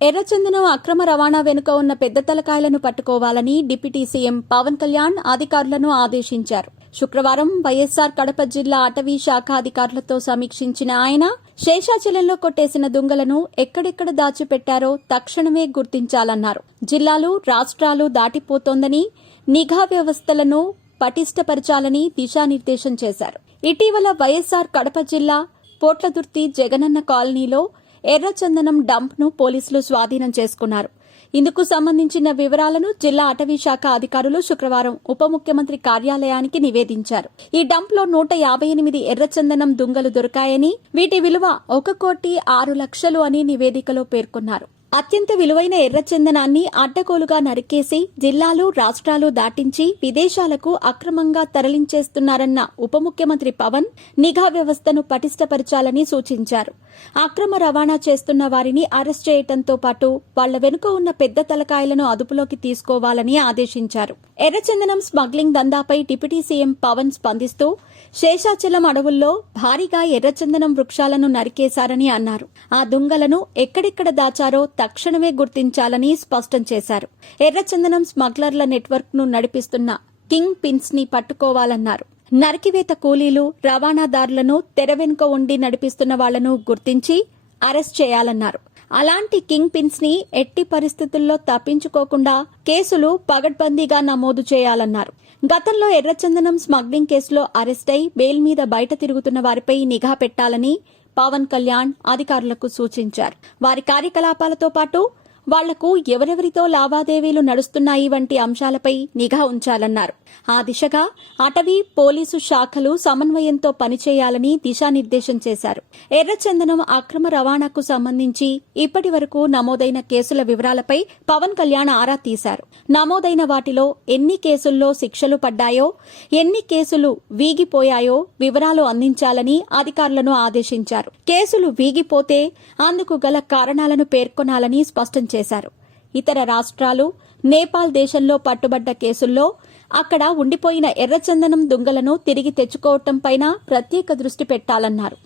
ఎర్రచందనం అక్రమ రవాణా వెనుక ఉన్న పెద్ద తలకాయలను పట్టుకోవాలని డిప్యూటీ సీఎం పవన్ కళ్యాణ్ అధికారులను ఆదేశించారు. శుక్రవారం వైఎస్సార్ కడప జిల్లా అటవీ శాఖ అధికారులతో సమీక్షించిన ఆయన శేషాచలంలో కొట్టేసిన దుంగలను ఎక్కడెక్కడ దాచిపెట్టారో తక్షణమే గుర్తించాలన్నారు. జిల్లాలు, రాష్ట్రాలు దాటిపోతోందని నిఘా వ్యవస్థలను పటిష్టపరచాలని దిశానిర్దేశం చేశారు. ఇటీవల వైఎస్సార్ కడప జిల్లా పోట్లదుర్తి జగనన్న కాలనీలో ఎర్రచందనం డంప్ ను పోలీసులు స్వాధీనం చేసుకున్నారు. ఇందుకు సంబంధించిన వివరాలను జిల్లా అటవీ శాఖ అధికారులు శుక్రవారం ఉప ముఖ్యమంత్రి కార్యాలయానికి నివేదించారు. ఈ డంప్ లో 158 ఎర్రచందనం దుంగలు దొరికాయని, వీటి విలువ 1,06,00,000 అని నివేదికలో పేర్కొన్నారు. అత్యంత విలువైన ఎర్రచందనాన్ని అడ్డగోలుగా నరికేసి జిల్లాలు, రాష్ట్రాలు దాటించి విదేశాలకు అక్రమంగా తరలించేస్తున్నారన్న ఉప ముఖ్యమంత్రి పవన్ నిఘా వ్యవస్థను పటిష్టపరచాలని సూచించారు. అక్రమ రవాణా చేస్తున్న వారిని అరెస్ట్ చేయడంతో పాటు వాళ్ల వెనుక ఉన్న పెద్ద తలకాయలను అదుపులోకి తీసుకోవాలని ఆదేశించారు. ఎర్రచందనం స్మగ్లింగ్ దందాపై డిప్యూటీ సీఎం పవన్ స్పందిస్తూ శేషాచలం అడవుల్లో భారీగా ఎర్రచందనం వృక్షాలను నరికేశారని అన్నారు. ఆ దుంగలను ఎక్కడెక్కడ దాచారో తక్షణమే గుర్తించాలని స్పష్టం చేశారు. ఎర్రచందనం స్మగ్లర్ల నెట్వర్క్ ను నడిపిస్తున్న కింగ్ పిన్స్ ని పట్టుకోవాలన్నారు. నరికివేత కూలీలు, రవాణాదారులను తెర వెనుక ఉండి నడిపిస్తున్న వాళ్లను గుర్తించి అరెస్ట్ చేయాలన్నారు. అలాంటి కింగ్ పిన్స్ ని ఎట్టి పరిస్థితుల్లో తప్పించుకోకుండా కేసులు పగడ్బందీగా నమోదు చేయాలన్నారు. గతంలో ఎర్రచందనం స్మగ్లింగ్ కేసులో అరెస్టై బెయిల్ మీద బయట తిరుగుతున్న వారిపై నిఘా పెట్టాలని పవన్ కళ్యాణ్ అధికారులకు సూచించారు. వారి కార్యకలాపాలతో పాటు వాళ్లకు ఎవరెవరితో లావాదేవీలు నడుస్తున్నాయి వంటి అంశాలపై నిఘా ఉంచాలన్నారు. ఆ దిశగా అటవీ, పోలీసు శాఖలు సమన్వయంతో పనిచేయాలని దిశానిర్దేశం చేశారు. ఎర్రచందనం అక్రమ రవాణాకు సంబంధించి ఇప్పటి వరకు నమోదైన కేసుల వివరాలపై పవన్ కళ్యాణ్ ఆరా తీశారు. నమోదైన వాటిలో ఎన్ని కేసుల్లో శిక్షలు పడ్డాయో, ఎన్ని కేసులు వీగిపోయాయో వివరాలు అందించాలని అధికారులను ఆదేశించారు. కేసులు వీగిపోతే అందుకు గల కారణాలను పేర్కొనాలని స్పష్టం చేశారు. ఇతర రాష్ట్రాలు, నేపాల్ దేశంలో పట్టుబడ్డ కేసుల్లో అక్కడ ఉండిపోయిన ఎర్రచందనం దుంగలను తిరిగి తెచ్చుకోవటంపైన ప్రత్యేక దృష్టి పెట్టాలన్నారు.